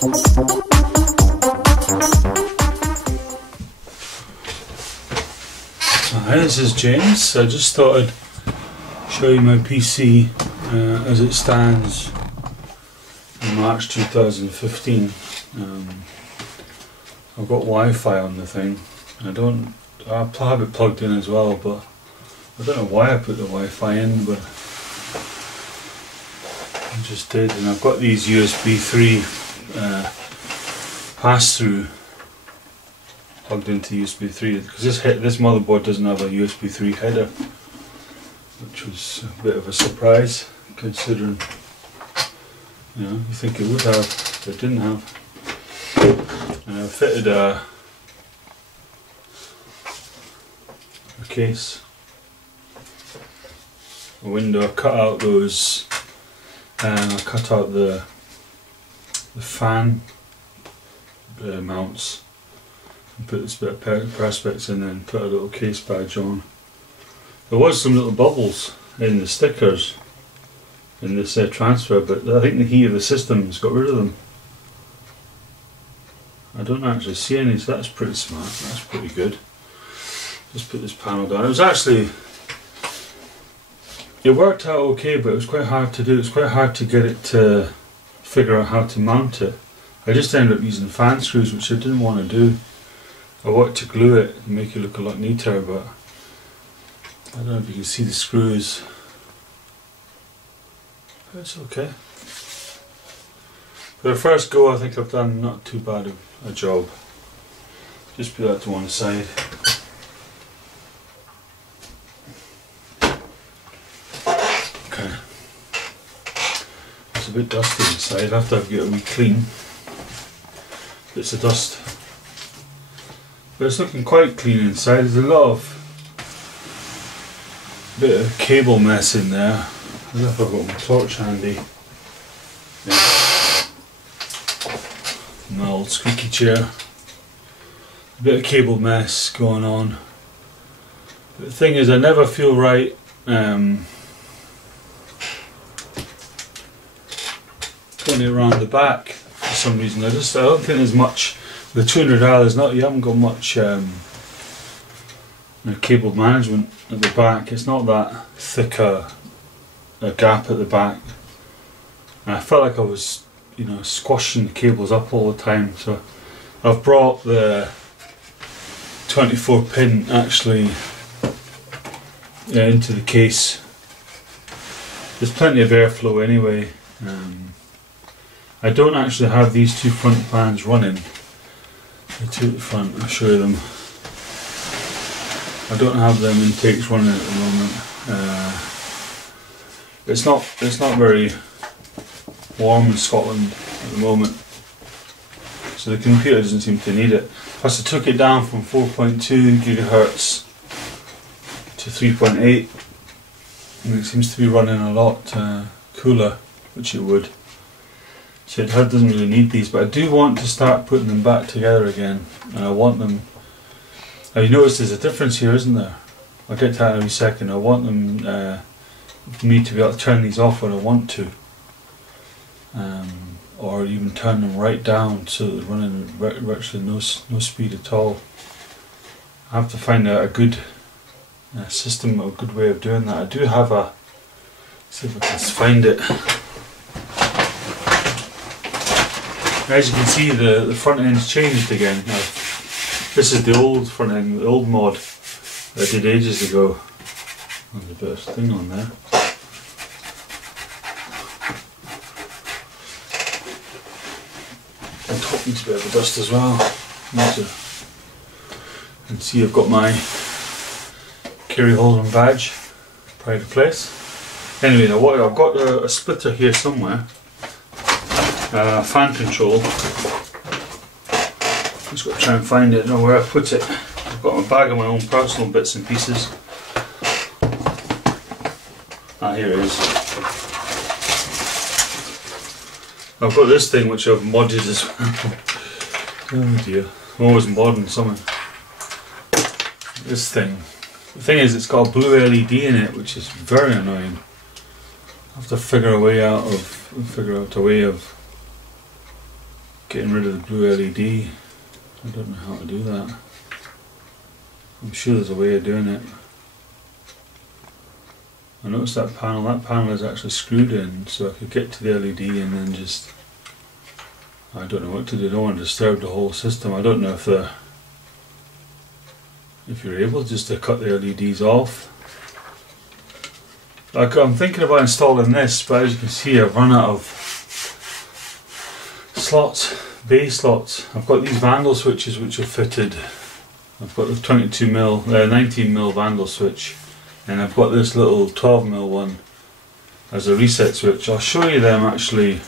Hi, this is James. I just thought I'd show you my PC as it stands in March 2015. I've got Wi-Fi on the thing. I have it plugged in as well, but I don't know why I put the Wi-Fi in, but I just did. And I've got these USB 3 pass-through plugged into USB 3, because this motherboard doesn't have a USB 3 header, which was a bit of a surprise considering, you know, you think it would have, but it didn't have. And I fitted a case, a window. I cut out those, I cut out the fan mounts, and put this bit of perspex in, and put a little case badge on. There was some little bubbles in the stickers in this transfer, but I think the heat of the system has got rid of them. I don't actually see any, so that's pretty smart. That's pretty good. Just put this panel down. It was actually, it worked out okay, but it was quite hard to do. It was quite hard to get it to figure out how to mount it. I just ended up using fan screws, which I didn't want to do. I wanted to glue it and make it look a lot neater, but I don't know if you can see the screws. But it's okay. For the first go, I think I've done not too bad of a job. Just put that to one side. Okay. It's a bit dusty inside. I have to get a wee clean. Bits of dust. But it's looking quite clean inside. There's a lot of bit of cable mess in there. I don't know if I've got my torch handy. Yeah. My old squeaky chair. A bit of cable mess going on. But the thing is, I never feel right putting it around the back for some reason. I don't think there's much. The 200L you haven't got much cable management at the back. It's not that thick a gap at the back. And I felt like I was, you know, squashing the cables up all the time. So I've brought the 24 pin actually into the case. There's plenty of airflow anyway. I don't actually have these two front fans running. The two at the front, I'll show you them. I don't have them intakes running at the moment. It's not very warm in Scotland at the moment, so the computer doesn't seem to need it. Plus I took it down from 4.2 gigahertz to 3.8, and it seems to be running a lot cooler, which it would. So it doesn't really need these, but I do want to start putting them back together again, and I want them. Now you notice there's a difference here, isn't there? I'll get to that in a second. I want them, me to be able to turn these off when I want to, or even turn them right down so that they're running virtually no speed at all. I have to find out a good system, a good way of doing that. I do have a. See if I can find it. As you can see, the front end's changed again. Now, this is the old front end, the old mod that I did ages ago. There's a bit of thing on there. And top needs a bit of a dust as well. You can see I've got my Kerry Holden badge, pride of place. Anyway, now I've got a splitter here somewhere. Fan control. Just got to try and find it. I don't know where I put it. I've got my bag of my own personal bits and pieces. Ah, here it is. I've got this thing which I've modded as well. Oh dear, I'm always modding something. This thing. The thing is, it's got a blue LED in it, which is very annoying. I have to figure out a way of getting rid of the blue LED. I don't know how to do that. I'm sure there's a way of doing it. I noticed that panel is actually screwed in, so I could get to the LED and then just, I don't know what to do. I don't want to disturb the whole system. I don't know if you're able just to cut the LEDs off. Like, I'm thinking about installing this, but as you can see I've run out of slots, bay slots. I've got these Vandal switches which are fitted. I've got the 19mm Vandal switch, and I've got this little 12mm one as a reset switch. I'll show you them actually.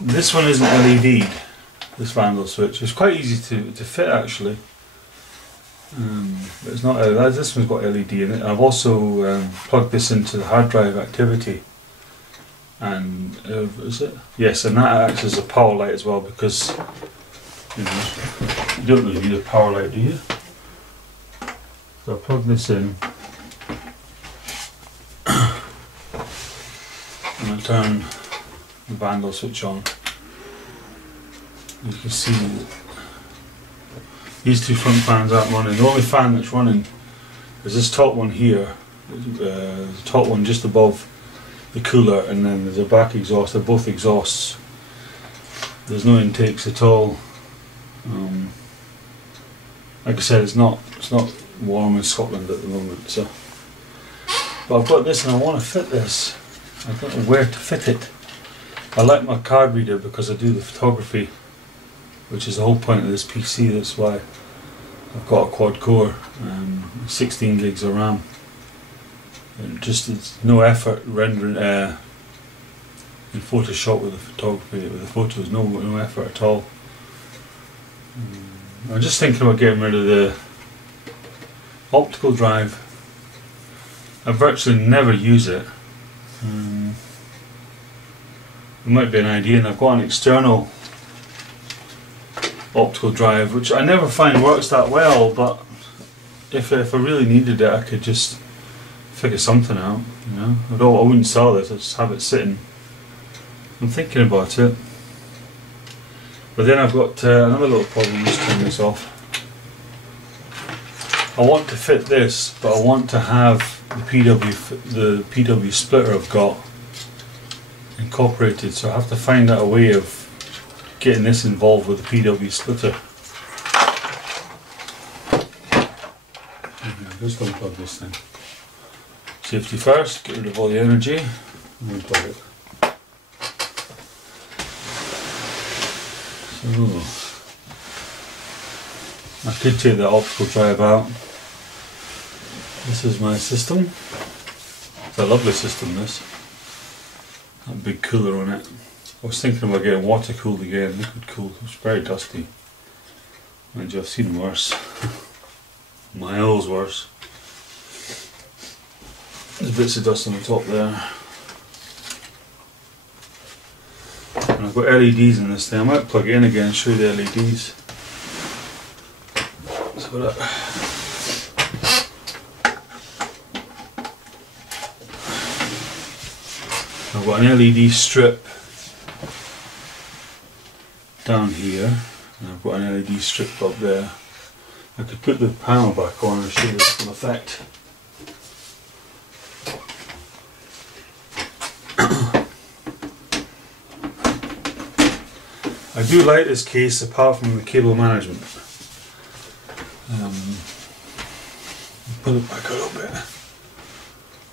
This one isn't LED, this Vandal switch. It's quite easy to fit actually. But it's not. This one's got LED in it. I've also plugged this into the hard drive activity, and is it? Yes, and that acts as a power light as well, because you don't really need a power light, do you? So I plug this in, and I turn the Vandal switch on. You can see these two front fans aren't running. The only fan that's running is this top one here, the top one just above the cooler, and then there's a back exhaust. They're both exhausts. There's no intakes at all. Like I said, it's not warm in Scotland at the moment. So, but I've got this, and I want to fit this. I don't know where to fit it. I like my card reader because I do the photography, which is the whole point of this PC. That's why I've got a quad core, 16 gigs of RAM. And just it's no effort rendering in Photoshop with the photography, with the photos. No effort at all. I'm just thinking about getting rid of the optical drive. I virtually never use it. It might be an idea, and I've got an external optical drive which I never find works that well, but if I really needed it I could just figure something out, you know. I wouldn't sell this, I'd just have it sitting. I'm thinking about it. But then I've got another little problem. Let's turn this off. I want to fit this, but I want to have the PW splitter I've got incorporated, so I have to find out a way of getting this involved with the PW splitter. Just unplug this thing. Safety first, get rid of all the energy, and unplug it. So, I could take the optical drive out. This is my system. It's a lovely system, this. That big cooler on it. I was thinking about getting water cooled again, liquid cooled. It's very dusty. Mind you, I've seen worse. Miles worse. There's bits of dust on the top there. And I've got LEDs in this thing. I might plug it in again and show you the LEDs. So that. I've got an LED strip down here, and I've got an LED strip up there. I could put the panel back on and show you the full effect. I do like this case apart from the cable management. Pull it back a little bit.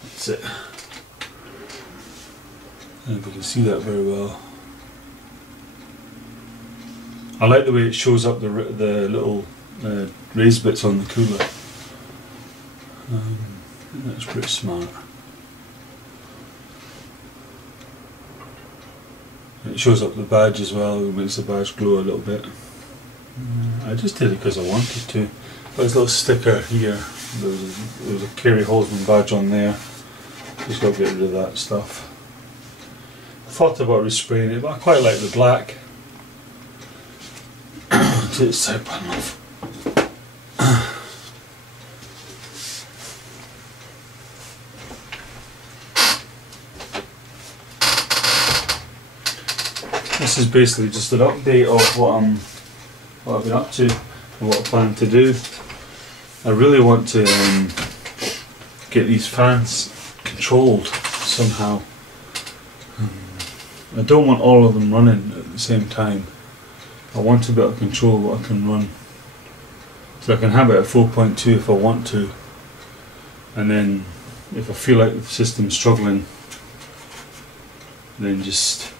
That's it. I don't know if you can see that very well. I like the way it shows up the little raised bits on the cooler. That's pretty smart. It shows up the badge as well. It makes the badge glow a little bit. I just did it because I wanted to. There's a little sticker here. There was a Kerry Holzman badge on there. Just got to get rid of that stuff. I thought about respraying it, but I quite like the black. Take the side panel off. This is basically just an update of what I've been up to and what I plan to do. I really want to get these fans controlled somehow. I don't want all of them running at the same time. I want to be able to control what I can run. So I can have it at 4.2 if I want to, and then if I feel like the system's struggling, then just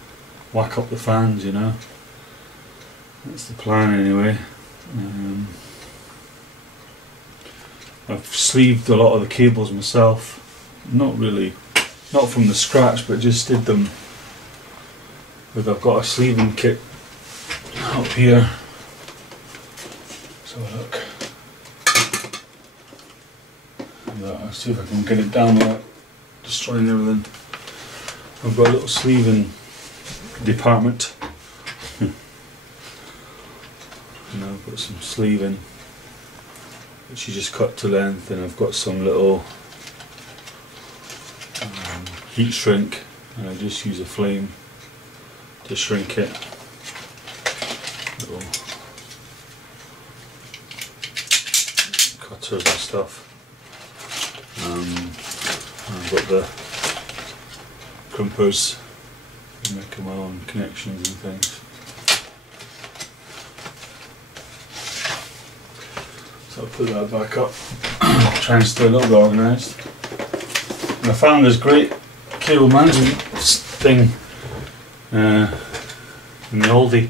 whack up the fans, you know. That's the plan anyway. I've sleeved a lot of the cables myself. Not from the scratch, but just did them with, I've got a sleeving kit up here. So look. Let's see if I can get it down without destroying everything. I've got a little sleeving department. And I've got some sleeving which you just cut to length, and I've got some little heat shrink, and I just use a flame to shrink it. Little cutters and stuff. I've got the crimpers, making my own connections and things. So I'll put that back up, try and stay a little bit organised. And I found this great cable management thing in the Aldi.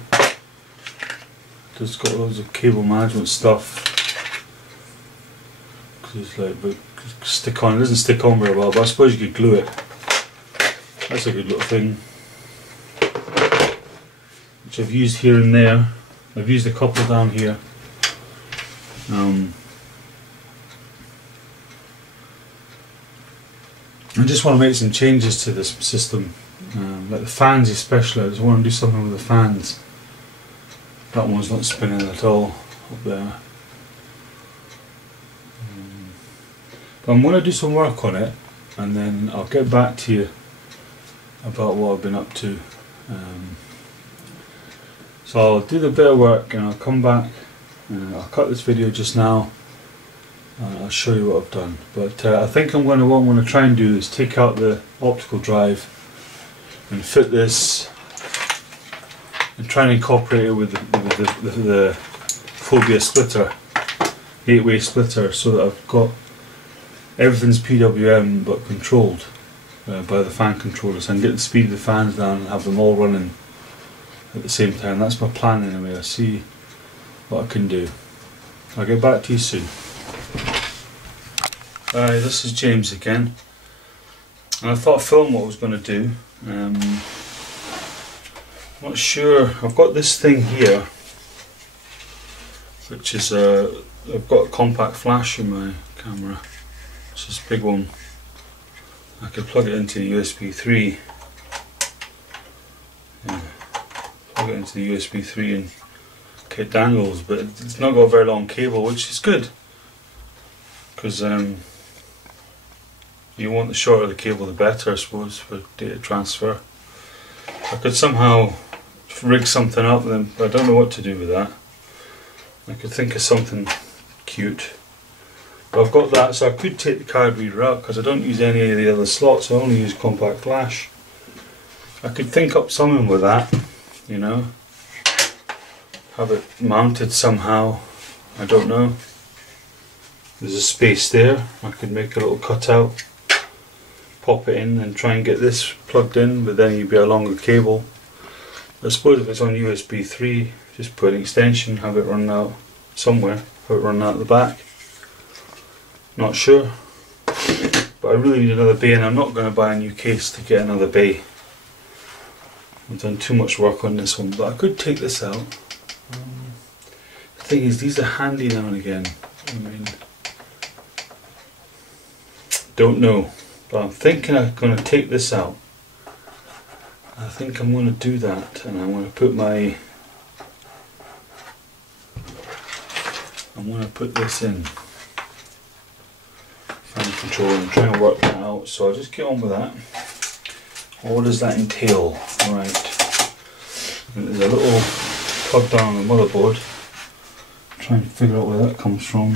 It's got loads of cable management stuff. Cause it's like, but stick on. It doesn't stick on very well, but I suppose you could glue it. That's a good little thing, which I've used here and there. I've used a couple down here. I just want to make some changes to this system, like the fans especially. I just want to do something with the fans. That one's not spinning at all up there. But I'm going to do some work on it, and then I'll get back to you about what I've been up to. So I'll do the bit of work and I'll come back. I'll cut this video just now and I'll show you what I've done. But I think what I'm going to try and do is take out the optical drive and fit this and try and incorporate it with the Phobia splitter, 8-way splitter, so that I've got everything's PWM but controlled by the fan controller, so I can get the speed of the fans down and have them all running at the same time. That's my plan anyway. I'll see what I can do. I'll get back to you soon. Hi, this is James again, and I thought I'd film what I was going to do. Not sure. I've got this thing here, which is I've got a compact flash in my camera. It's this big one. I could plug it into USB 3. Yeah, plug it into the USB 3 and it dangles, but it's not got a very long cable, which is good, because you want the shorter the cable the better, I suppose, for data transfer. I could somehow rig something up, then but I don't know what to do with that. I could think of something cute. But I've got that, so I could take the card reader out, because I don't use any of the other slots. I only use compact flash. I could think up something with that, you know, have it mounted somehow. I don't know. There's a space there. I could make a little cutout, pop it in and try and get this plugged in, but then you'd be a longer cable. I suppose if it's on USB 3, just put an extension, have it run out somewhere, have it run out the back. Not sure, but I really need another bay, and I'm not going to buy a new case to get another bay. I've done too much work on this one, but I could take this out. The thing is, these are handy now and again. I mean, don't know, but I'm thinking I'm going to take this out. I think I'm going to do that, and I'm going to put this in fan control and try and work that out. So I'll just get on with that. What does that entail? Right. And there's a little plug down on the motherboard. Try and figure out where that comes from.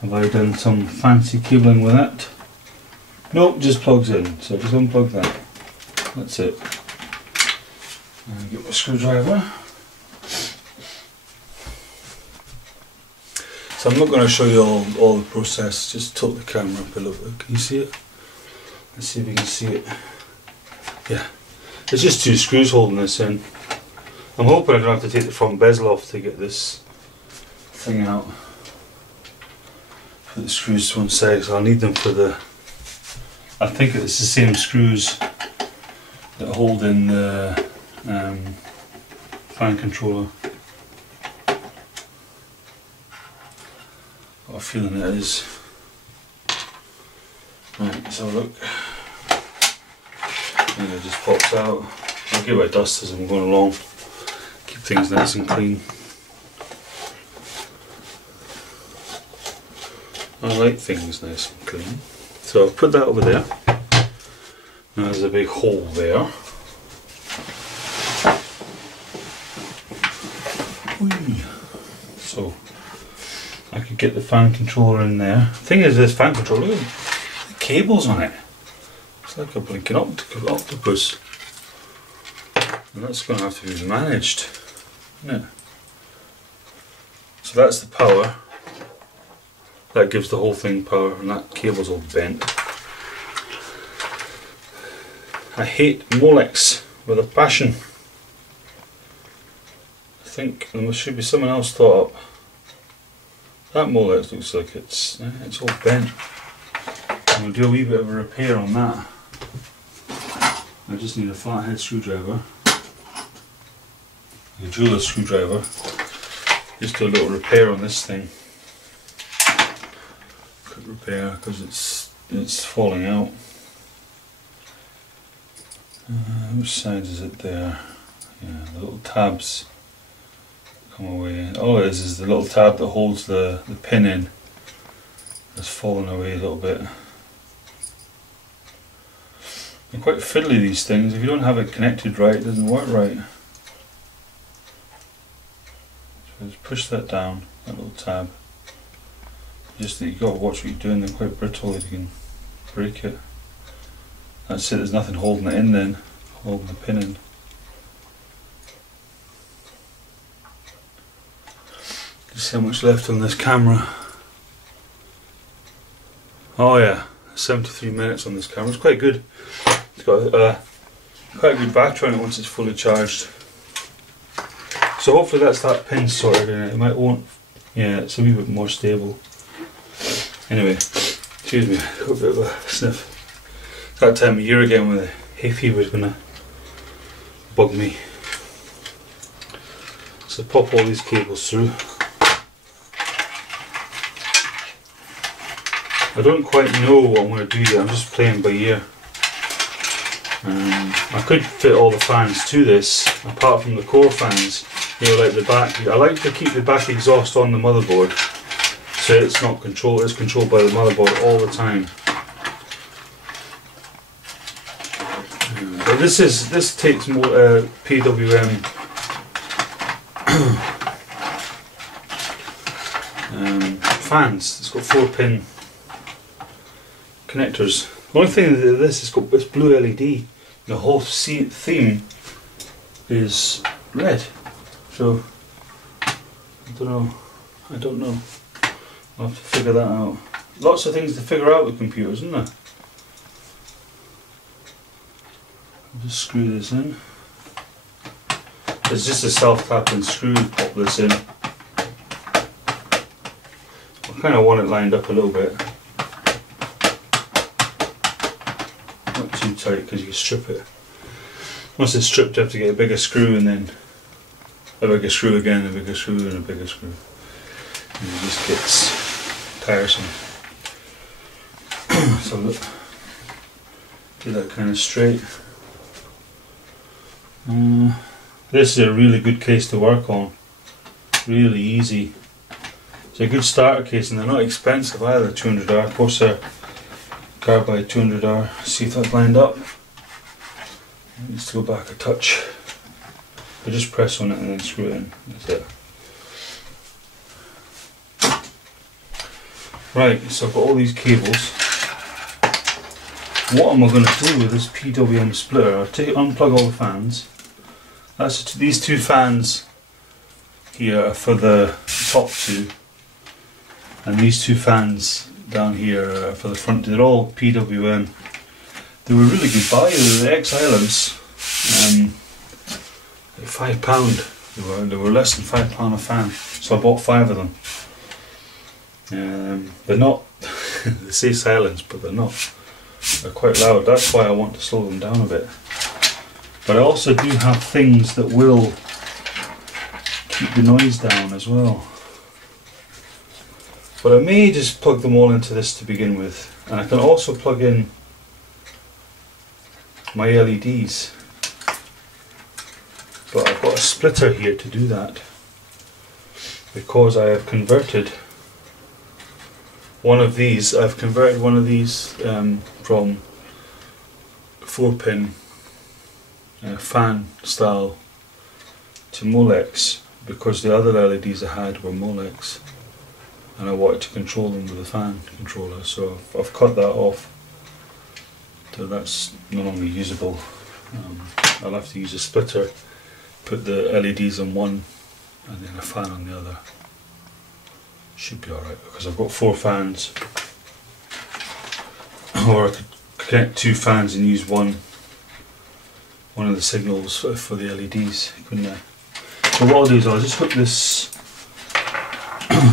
Have I done some fancy cabling with that? Nope, just plugs in. So just unplug that. That's it. And get my screwdriver. So I'm not going to show you all the process, just tilt the camera up a little bit. Can you see it? Let's see if you can see it. Yeah, it's just 2 screws holding this in. I'm hoping I don't have to take the front bezel off to get this thing out. Put the screws to one side, because I'll need them for the... I think it's the same screws that hold in the fan controller. Got a feeling it is. Right, let's have a look. And it just pops out. I'll give it a dust as I'm going along. Keep things nice and clean. I like things nice and clean. So I'll put that over there. Now there's a big hole there. Whee. So I could get the fan controller in there. The thing is, this fan controller, look at the cables on it. It's like a blinking octopus. And that's going to have to be managed, isn't it? So that's the power. That gives the whole thing power, and that cable's all bent. I hate Molex with a passion. I think there should be someone else thought up. That Molex looks like it's all bent. I'm going to do a wee bit of a repair on that. I just need a flathead screwdriver, a jeweler screwdriver, just do a little repair on this thing. Quick repair, because it's falling out. Which side is it there? Yeah, the little tabs come away. All it is the little tab that holds the pin in. It's fallen away a little bit. They're quite fiddly, these things. If you don't have it connected right, it doesn't work right. So just push that down, that little tab. Just that you've got to watch what you're doing, they're quite brittle, you can break it. That's it, there's nothing holding it in then, holding the pin in. You see how much left on this camera. Oh yeah, 73 minutes on this camera, it's quite good. It's got quite a good battery on it once it's fully charged. So hopefully that's that pin sorted in it. It might won't. Yeah, it's a wee bit more stable. Anyway, excuse me, I've got a bit of a sniff. It's that time of year again when the hay fever is going to bug me. So pop all these cables through. I don't quite know what I'm going to do yet, I'm just playing by ear. I could fit all the fans to this, apart from the core fans, you know, like the back. I like to keep the back exhaust on the motherboard, so it's not controlled, it's controlled by the motherboard all the time. But this takes more PWM fans. It's got 4-pin connectors. The only thing with this is got this blue LED. The whole theme is red. So I don't know. I'll have to figure that out. Lots of things to figure out with computers, isn't there? I'll just screw this in. It's just a self-tapping screw. Pop this in. I kind of want it lined up a little bit. Not too tight because you can strip it. Once it's stripped, you have to get a bigger screw and then a bigger screw again, a bigger screw and a bigger screw. And it just gets tiresome. So look, do that kind of straight. This is a really good case to work on. Really easy. It's a good starter case and they're not expensive either. 200R Corsair Carbide 200R. See if that's lined up. It needs to go back a touch. I just press on it and then screw it in. That's it. Right, so I've got all these cables. What am I going to do with this PWM splitter? I'll unplug all the fans. These two fans here are for the top two, and these two fans down here are for the front. They're all PWM. They were really good value. They were ex-Islands. £5. They were less than £5 a fan, so I bought 5 of them. They're not, they say silence, but they're not. They're quite loud. That's why I want to slow them down a bit. But I also do have things that will keep the noise down as well. But I may just plug them all into this to begin with, and I can also plug in my LEDs. But I've got a splitter here to do that, because I have converted one of these. I've converted one of these from 4-pin fan style to Molex, because the other LEDs I had were Molex, and I wanted to control them with a fan controller. So I've cut that off, so that's no longer usable. I'll have to use a splitter, put the LEDs on one and then a fan on the other. Should be alright, because I've got 4 fans. Or I could connect 2 fans and use one of the signals for the LEDs, couldn't I? So what I'll do is I'll just hook this,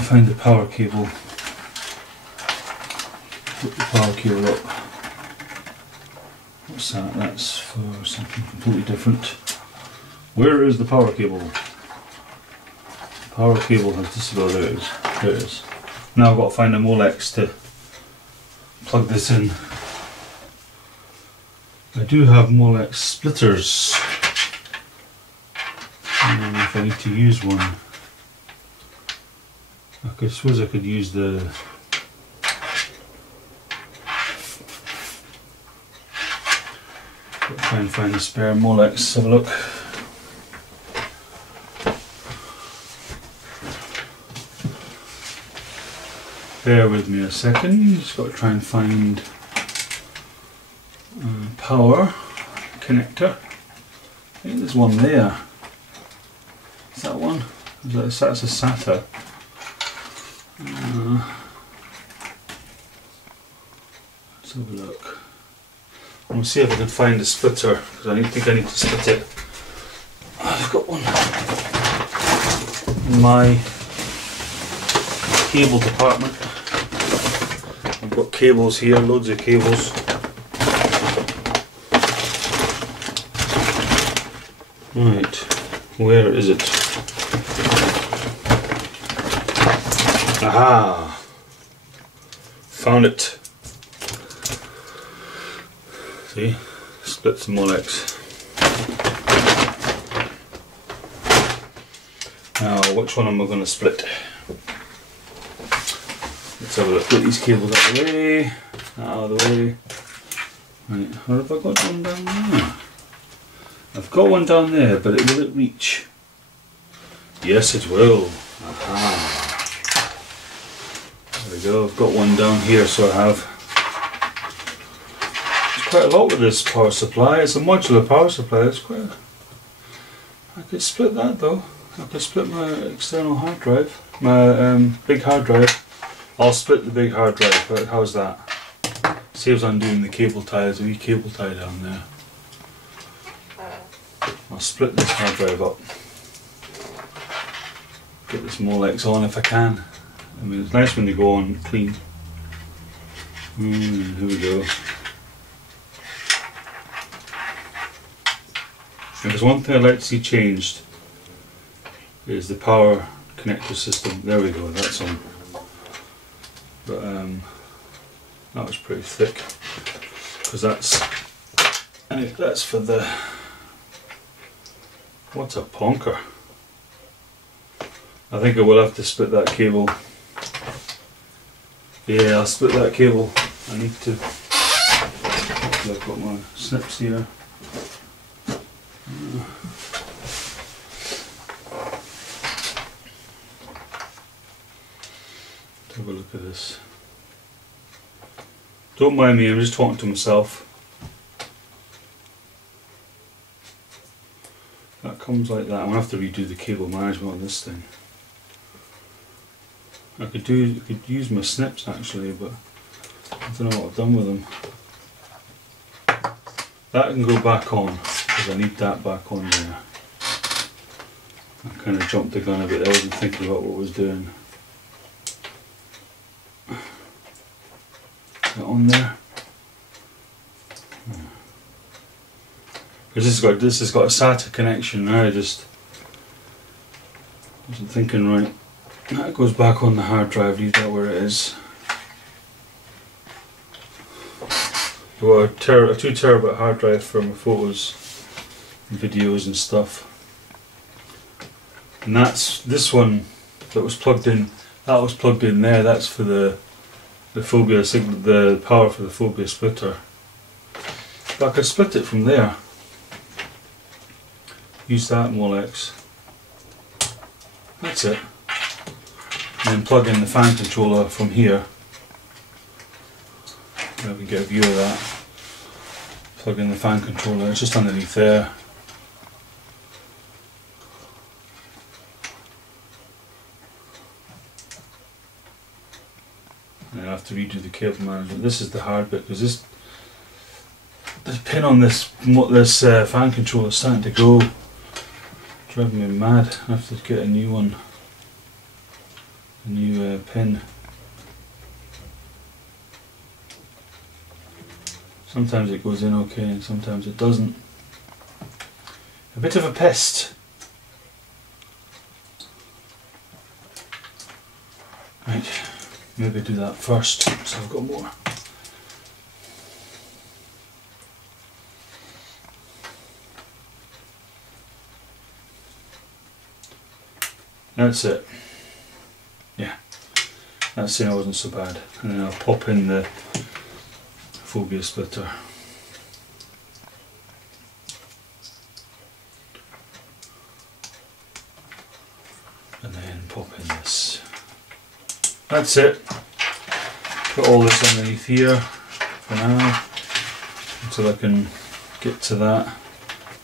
find the power cable, hook the power cable up. What's that? That's for something completely different. Where is the power cable? The power cable has disappeared. There it is. There it is. Now I've got to find a Molex to plug this in. I do have Molex splitters. I don't know if I need to use one. I suppose I could use the try and find a spare Molex. Let's have a look. Bear with me a second, just got to try and find power connector. I think there's one there. Is that one? That's a SATA. Let's have a look. I'm going to see if I can find a splitter, because I think I need to split it. I've got one in my cable department. I've got cables here, loads of cables. Right, where is it? Aha! Found it. See? Split some Molex. Now, which one am I going to split? Let's have a look. Get these cables out of the way. Out of the way. Right, or have I got one down there? I've got one down there, but will it reach? Yes, it will. Aha. There we go. I've got one down here, so I have. It's quite a lot with this power supply. It's a modular power supply. It's quite. I could split that though. I could split my external hard drive, my big hard drive. I'll split the big hard drive, but how's that? Saves undoing the cable tie. There's a wee cable tie down there. I'll split this hard drive up. Get this Molex on if I can. I mean, it's nice when they go on clean. Here we go. If there's one thing I'd like to see changed, is the power connector system. There we go, that's on. But that was pretty thick, because that's for the. What's a ponker? I think I will have to split that cable. Yeah, I'll split that cable. I need to. I've got my snips here. this. Don't mind me, I'm just talking to myself. That comes like that. I'm going to have to redo the cable management on this thing. I could use my snips actually, but I don't know what I've done with them. That can go back on, because I need that back on there. I kind of jumped the gun a bit, I wasn't thinking about what I was doing. Is that on there? Because this has got a SATA connection now, I just wasn't thinking right. That goes back on the hard drive, leave that where it is. I've got a 2 terabyte hard drive for my photos and videos and stuff. And that's this one that was plugged in. That was plugged in there. That's for the phobia signal, the power for the phobia splitter. But I could split it from there. Use that Molex. That's it. And then plug in the fan controller from here. I can get a view of that. Plug in the fan controller. It's just underneath there. And I have to redo the cable management. This is the hard bit because this pin on this fan controller is starting to go. Driving me mad. I have to get a new one. A new pin. Sometimes it goes in okay and sometimes it doesn't. A bit of a pest. Right, maybe do that first so I've got more. That's it. Yeah, that signal wasn't so bad. And then I'll pop in the phobia splitter. And then pop in this. That's it. Put all this underneath here for now until I can get to that,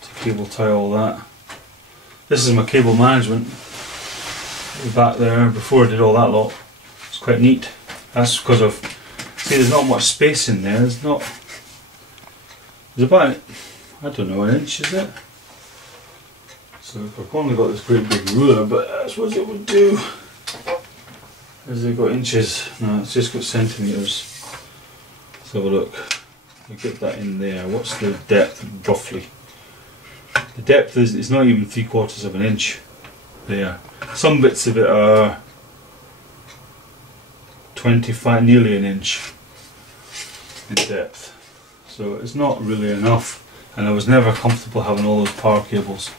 to cable tie all that. This is my cable management. Back there before I did all that lot. It's quite neat. That's because of, see, there's not much space in there. There's about, I don't know, an inch, is it? So I've only got this great big ruler, but that's what it would do. Has it got inches? No, it's just got centimetres. Let's have a look. We'll get that in there. What's the depth roughly? The depth is, it's not even 3/4 of an inch there. Some bits of it are 25, nearly an inch in depth. So it's not really enough, and I was never comfortable having all those power cables.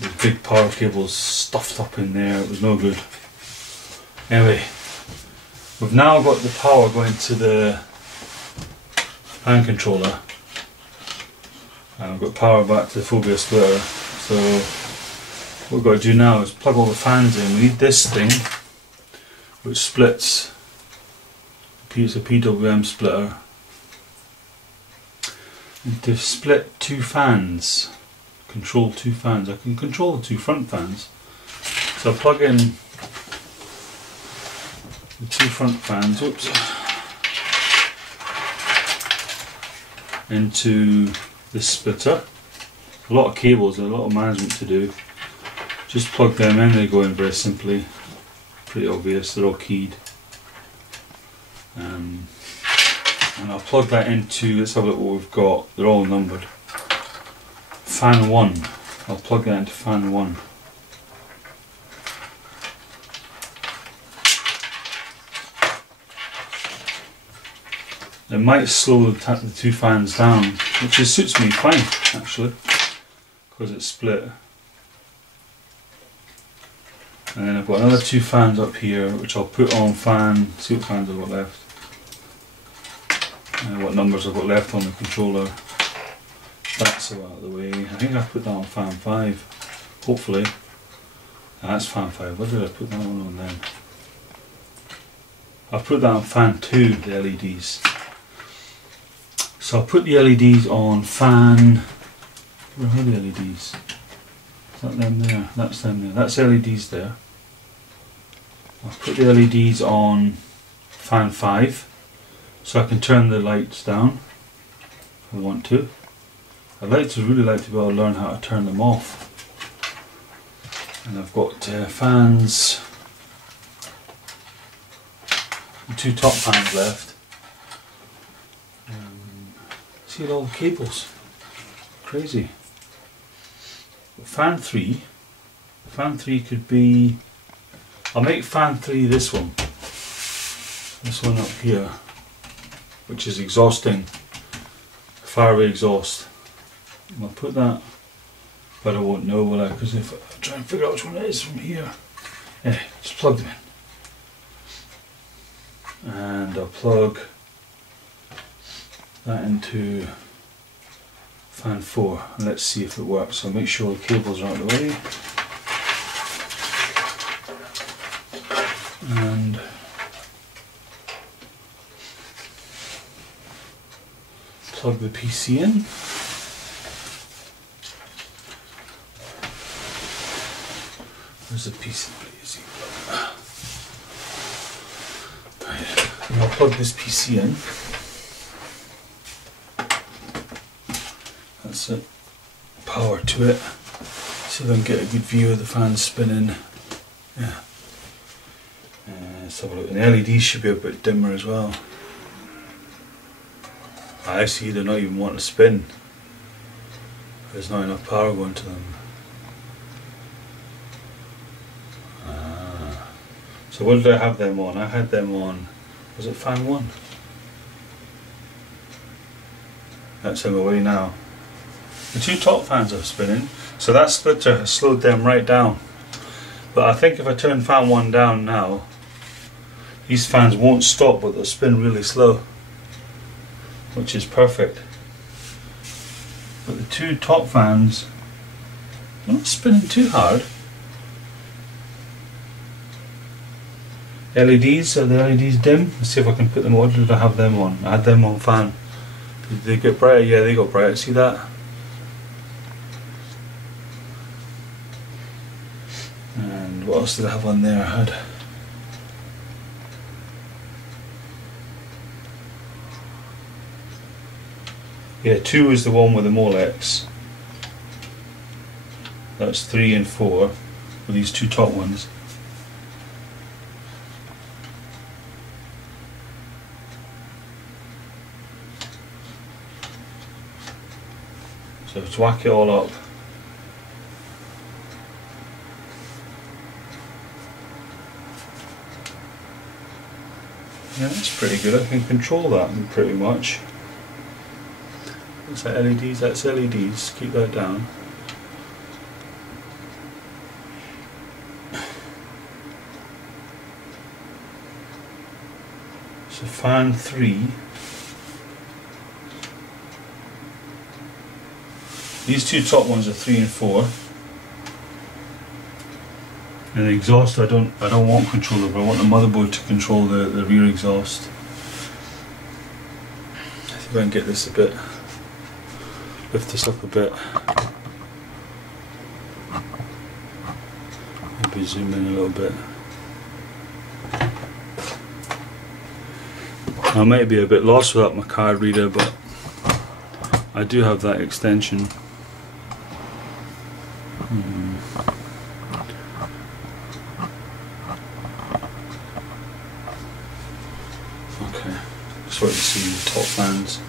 Those big power cables stuffed up in there, it was no good. Anyway, we've now got the power going to the fan controller, and I've got power back to the phobia splitter. So what we've got to do now is plug all the fans in. We need this thing which splits. It's a PWM splitter. And to split 2 fans, control 2 fans, I can control the 2 front fans. So I'll plug in the 2 front fans, oops, into this splitter. A lot of cables and a lot of management to do. Just plug them in, they go in very simply. Pretty obvious, they're all keyed. And I'll plug that into, let's have a look what we've got. They're all numbered. Fan 1. I'll plug that into fan 1. It might slow the 2 fans down, which suits me fine actually, because it's split. And then I've got another 2 fans up here, which I'll put on fan, see what fans I've got left. And what numbers I've got left on the controller. That's all out of the way. I think I've put that on fan 5, hopefully. That's fan 5, what did I put that one on then? I'll put that on fan 2, the LEDs. So I'll put the LEDs on fan, where are the LEDs? Is that them there? That's them there. That's LEDs there. I'll put the LEDs on fan 5 so I can turn the lights down if I want to. I'd really like to be able to learn how to turn them off. And I've got fans, 2 top fans left. See all the cables, crazy. Fan 3 could be, I'll make fan 3 this one up here, which is exhausting, faraway exhaust. I'll put that, but I won't know, will I? Because if I try and figure out which one it is from here, just plug them in. And I'll plug that into fan 4 and let's see if it works. I'll make sure the cables are out of the way. And plug the PC in. Where's the PC? Right. And I'll plug this PC in. That's it. Power to it. See if I can get a good view of the fan spinning. Yeah. Let's have a look. And the LEDs should be a bit dimmer as well. I see they're not even wanting to spin. There's not enough power going to them. So what did I have them on? I had them on, was it fan 1? That's them away now. The 2 top fans are spinning, so that splitter has slowed them right down. But I think if I turn fan 1 down now, these fans won't stop, but they'll spin really slow, which is perfect. But the 2 top fans, they're not spinning too hard. LEDs, are the LEDs dim? Let's see if I can put them on. What did I have them on? I had them on fan. Did they get brighter? Yeah, they got brighter. See that? And what else did I have on there? I had yeah, 2 is the one with the Molex. That's 3 and 4 with these 2 top ones. So to whack it all up. Yeah, that's pretty good. I can control that pretty much. What's that, LEDs? That's LEDs. Keep that down. So fan 3. These 2 top ones are 3 and 4. And the exhaust I don't want control over. I want the motherboard to control the rear exhaust. I think I can get this a bit, lift this up a bit. Maybe zoom in a little bit. I might be a bit lost without my card reader, but I do have that extension. Okay, just wait to see the top fans.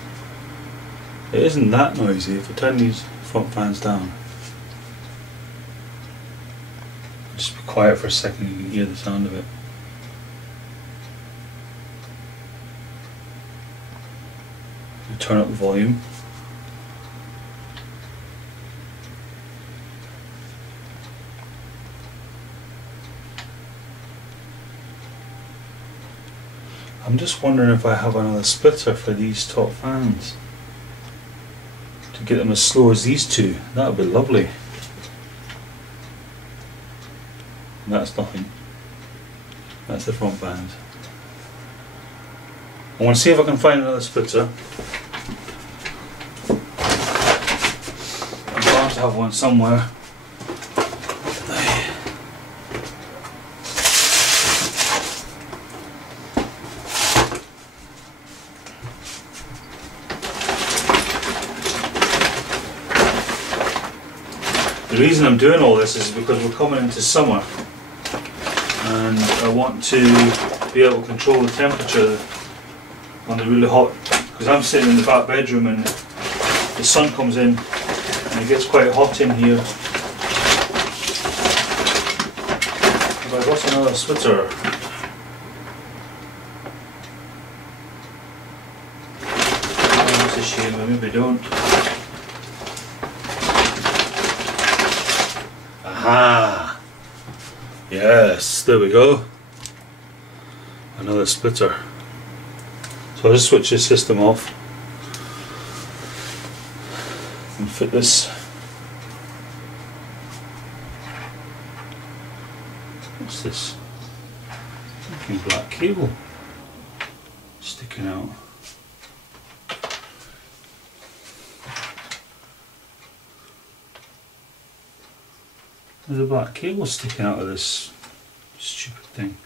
It isn't that noisy. If I turn these front fans down, just be quiet for a second, you can hear the sound of it. Turn up the volume. I'm just wondering if I have another splitter for these top fans to get them as slow as these 2. That would be lovely. And that's nothing. That's the front fans. I want to see if I can find another splitter. I'm bound to have one somewhere. The reason I'm doing all this is because we're coming into summer and I want to be able to control the temperature when they're really hot, because I'm sitting in the back bedroom and the sun comes in and it gets quite hot in here. Have I got another splitter? Oh, that's a shame, I maybe don't. Aha! Yes, there we go. Another splitter. So I'll just switch this system off and fit this. What's this? Fucking black cable sticking out. There's a black cable sticking out of this stupid thing.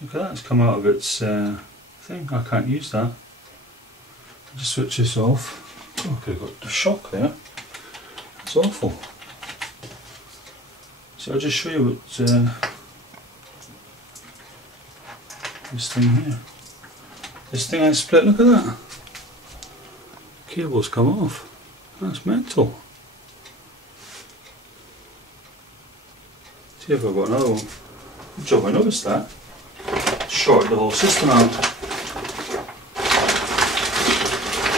Look at that, it's come out of its thing. I can't use that. I'll just switch this off. Oh, I could have got a shock there. That's awful. So I'll just show you what this thing here. This thing I split, look at that. Cable's come off. That's mental. See if I've got another one. Good job I noticed that. Shorted the whole system out.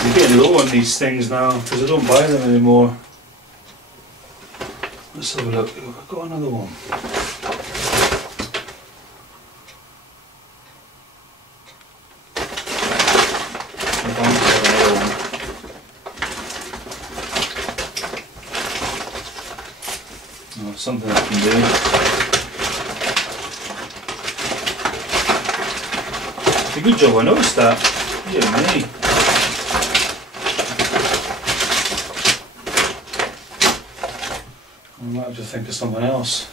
I'm getting low on these things now because I don't buy them anymore. Let's have a look. I've got another one. I'm bound to have another one. Oh, something I can do. It's a good job I noticed that. Yeah, me. I might have to think of something else.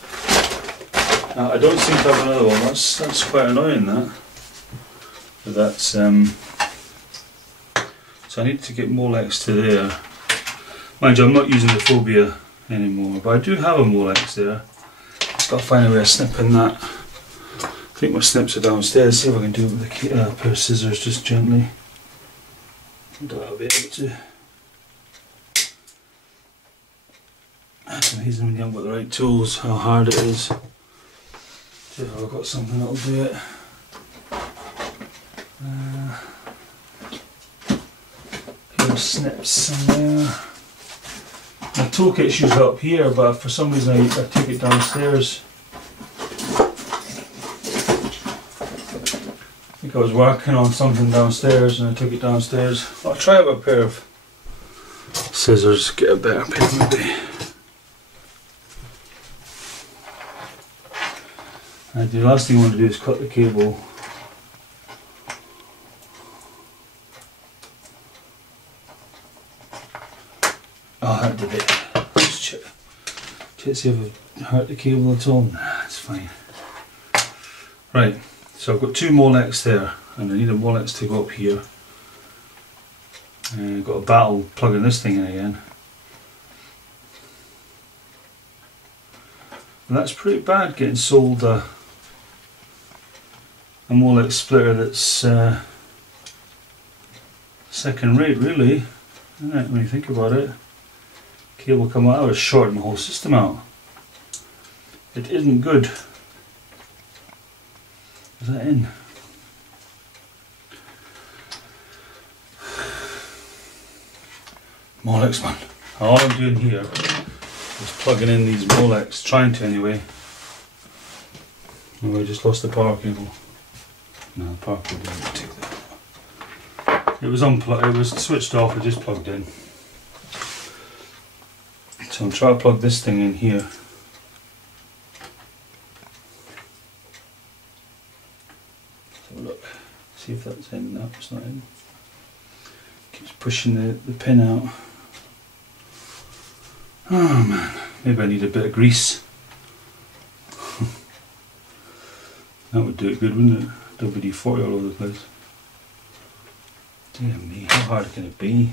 I don't seem to have another one. That's quite annoying, that. But that's so I need to get Molex to there. Mind you, I'm not using the Phobia anymore, but I do have a Molex there. Just got to find a way of snipping that. I think my snips are downstairs. See if I can do it with a pair of scissors, just gently. I doubt I'll be able to. It's amazing when you haven't got the right tools, how hard it is. See if I've got something that'll do it. Here's snips somewhere. My toolkit's usually up here, but for some reason I took it downstairs. I think I was working on something downstairs and I took it downstairs. I'll try out a pair of scissors, get a better pair maybe. The last thing I want to do is cut the cable. Oh, that did it. Just check to see if I've hurt the cable at all. Nah, it's fine. Right, so I've got two Molex there, and I need a Molex to go up here. And I've got a battle plugging this thing in again. And that's pretty bad getting sold a Molex splitter that's second rate, really, isn't it, when you think about it? Cable come out, I was shorting the whole system out. It isn't good. Is that in? Molex, man. All I'm doing here is plugging in these Molex, trying to anyway. Oh, I just lost the power cable. No, the power cable didn't take that. It was unplugged, it was switched off, it just plugged in. So I'm trying to plug this thing in here. Have a look. See if if that's in. No, it's not in. Keeps pushing the pin out. Oh man, maybe I need a bit of grease. That would do it good, wouldn't it? WD-40 all over the place. Dear me, how hard can it be?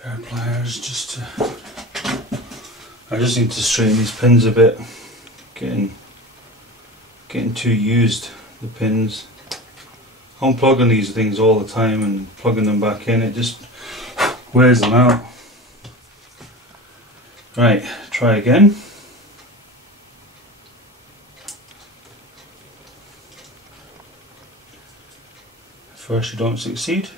Pair of pliers just to... I just need to straighten these pins a bit. Getting too used, the pins. Unplugging these things all the time and plugging them back in, it just wears them out. Right, try again. First you don't succeed.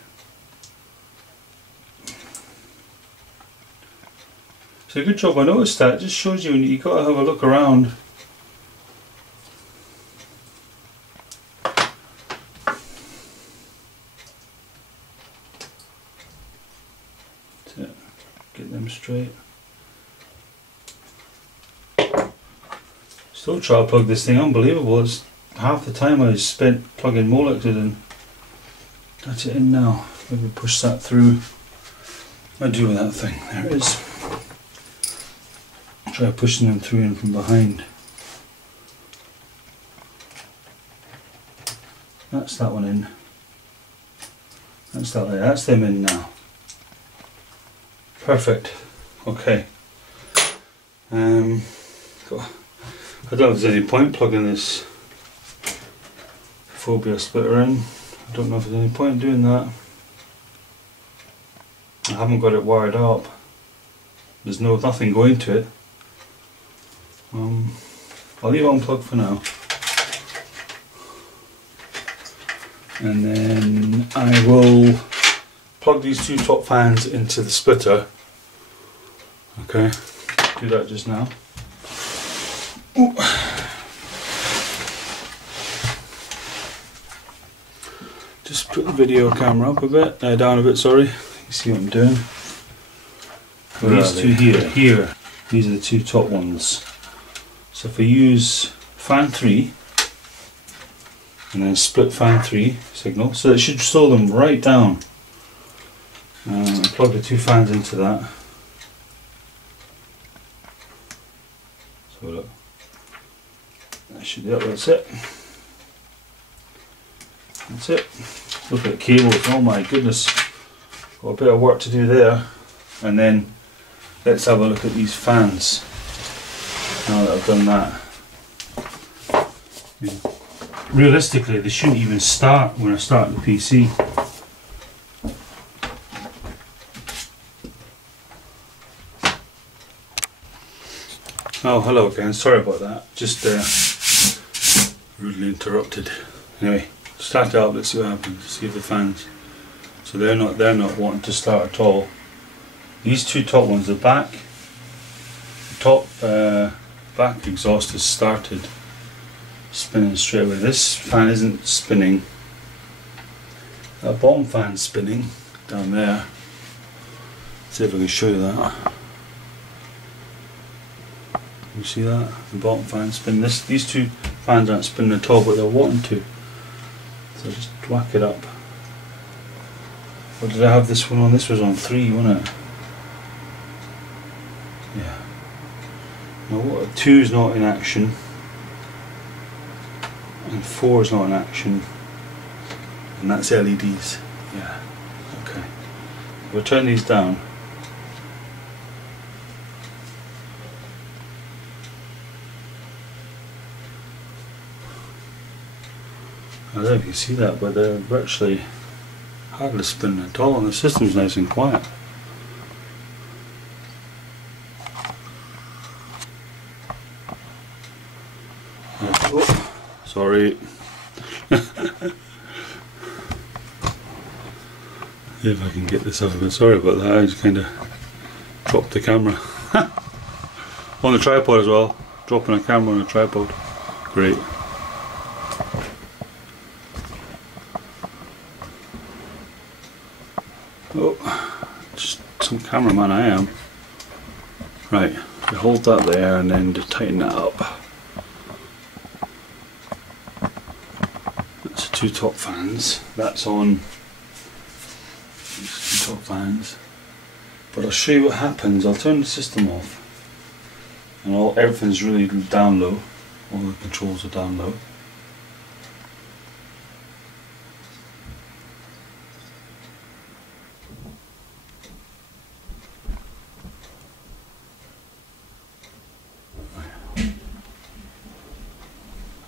It's a good job I noticed that. It just shows you got to have a look around. Get them straight. Still try to plug this thing. Unbelievable. It's half the time I spent plugging Molexes in. That's it in now. Maybe push that through. What do I do with that thing? There it is. Try pushing them through in from behind. That's that one in. That's that there. That's them in now. Perfect. Okay. I don't know if there's any point plugging this phobia splitter in. I don't know if there's any point in doing that. I haven't got it wired up. There's nothing going to it. I'll leave it unplugged for now. And then I will plug these two top fans into the splitter. Okay, do that just now. Ooh. Just put the video camera up a bit, down a bit, sorry. You see what I'm doing? These two here, these are the two top ones. So if I use fan 3 and then split fan 3 signal, so it should slow them right down. Plug the two fans into that. So look, that should be it. That's it. That's it. Look at the cables. Oh my goodness, got a bit of work to do there. And then let's have a look at these fans. Now that I've done that, realistically, they shouldn't even start when I start the PC. Oh, hello again. Sorry about that. Just rudely interrupted. Anyway, start it up. Let's see what happens. See if the fans. So they're not wanting to start at all. These two top ones, the back exhaust has started spinning straight away. This fan isn't spinning. That bottom fan's spinning down there. Let's see if I can show you that. You see that? The bottom fan spinning. These two fans aren't spinning at all, but they're wanting to. So just whack it up. Or did I have this one on? This was on 3, wasn't it? Yeah. Now what? 2 is not in action, and 4 is not in action, and that's LEDs. Yeah. Okay. We'll turn these down. I don't know if you can see that, but they're virtually hardly spinning at all, and the system's nice and quiet. Oh, sorry. If I can get this out of it. Sorry about that, I just kind of dropped the camera. On the tripod as well. Dropping a camera on a tripod. Great. Oh, just some cameraman I am. Right, we hold that there and then to tighten that up. That's the two top fans. That's on these two top fans. But I'll show you what happens. I'll turn the system off. And everything's really down low. All the controls are down low.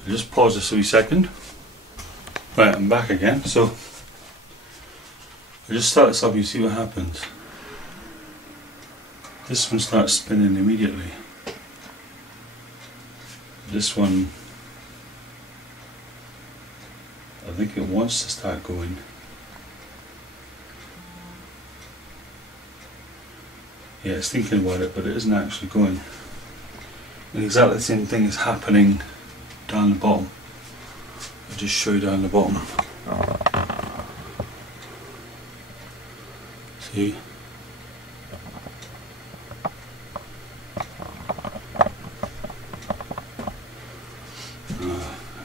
I'll just pause this a wee second. Right, I'm back again. So I just start this up, you see what happens. This one starts spinning immediately. This one, I think it wants to start going. Yeah, it's thinking about it, but it isn't actually going. And exactly the same thing is happening down the bottom. I'll just show you down the bottom. See?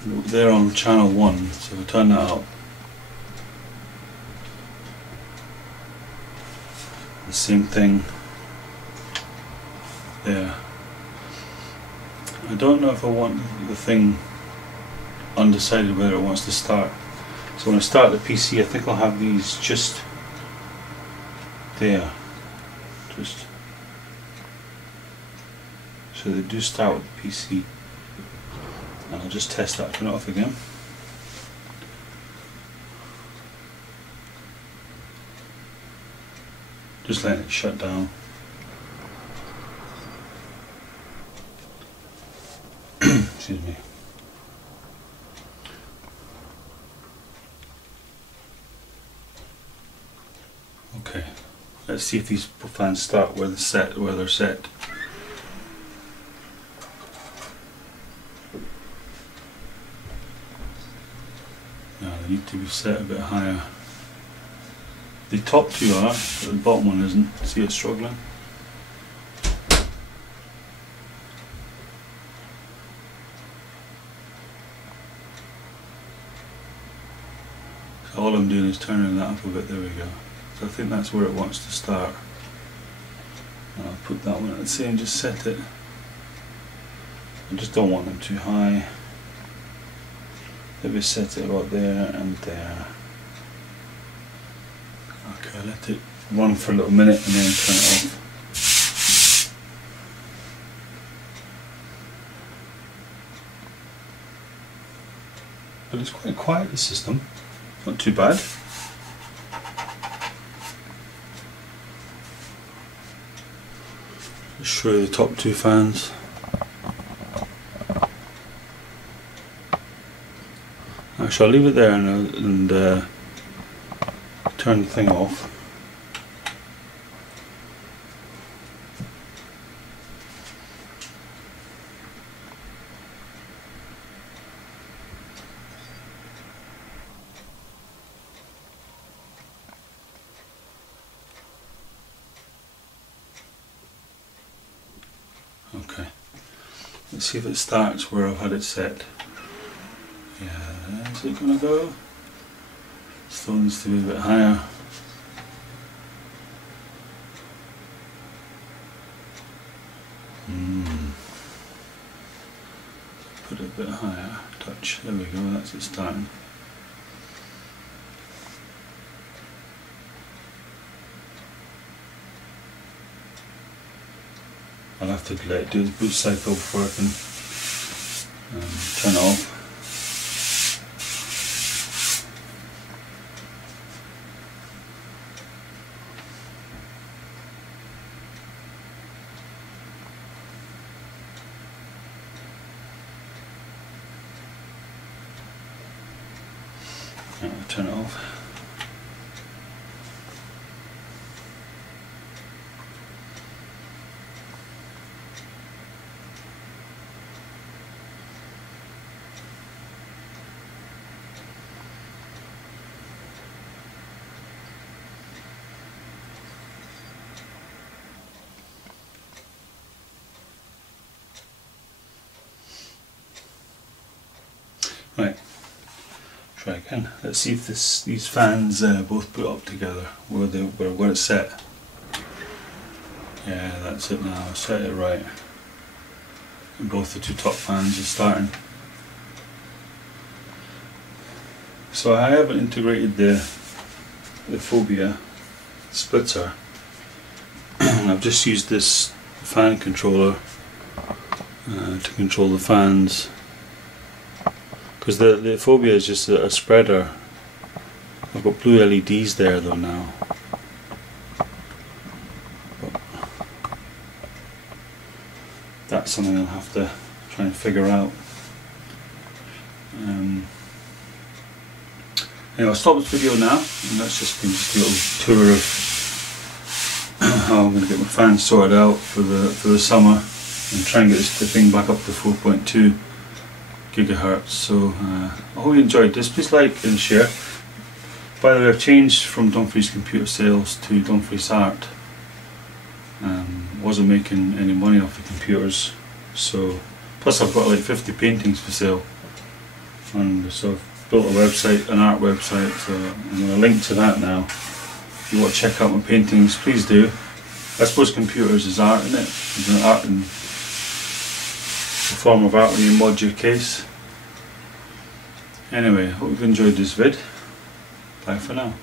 They're on channel 1, so we'll turn that up. The same thing there. I don't know if I want the thing undecided whether it wants to start. So when I start the PC, I think I'll have these just there. Just so they do start with the PC. And I'll just test that, turn it off again. Just letting it shut down. Excuse me. Okay, let's see if these fans start where they're set. Now they need to be set a bit higher. The top two are, but the bottom one isn't. See, it's struggling. So all I'm doing is turning that up a bit. There we go. So I think that's where it wants to start. And I'll put that one at the same, just set it. I just don't want them too high. Maybe set it about there and there. Okay, let it run for a little minute and then turn it off. But it's quite quiet, the system. Not too bad. Just show you the top two fans. Actually, I'll leave it there and turn the thing off. Okay, let's see if it starts where I've had it set. Yeah, is it going to go? Still needs to be a bit higher. Put it a bit higher, touch, there we go, that's it starting. I'll have to let it do its boot cycle before I can turn it off. I'll turn it off. Right, try again. Let's see if these fans both put up together, where it's set. Yeah, that's it now, I set it right. And both the two top fans are starting. So I haven't integrated the phobia splitter. I've just used this fan controller to control the fans, because the phobia is just a spreader. I've got blue LEDs there though now. But that's something I'll have to try and figure out. Anyway, I'll stop this video now, and that's just a little tour of how I'm going to get my fans sorted out for the summer and try and get the thing back up to 4.2 gigahertz. So I hope you enjoyed this. Please like and share. By the way, I've changed from Dumfries Computer Sales to Dumfries Art. Wasn't making any money off the computers, so plus I've got like 50 paintings for sale, and so I've built a website, an art website, so I'm going to link to that now. If you want to check out my paintings, please do. I suppose computers is art, isn't it? It's an art in the form of art when you mod your case. Anyway, hope you've enjoyed this vid. Bye for now.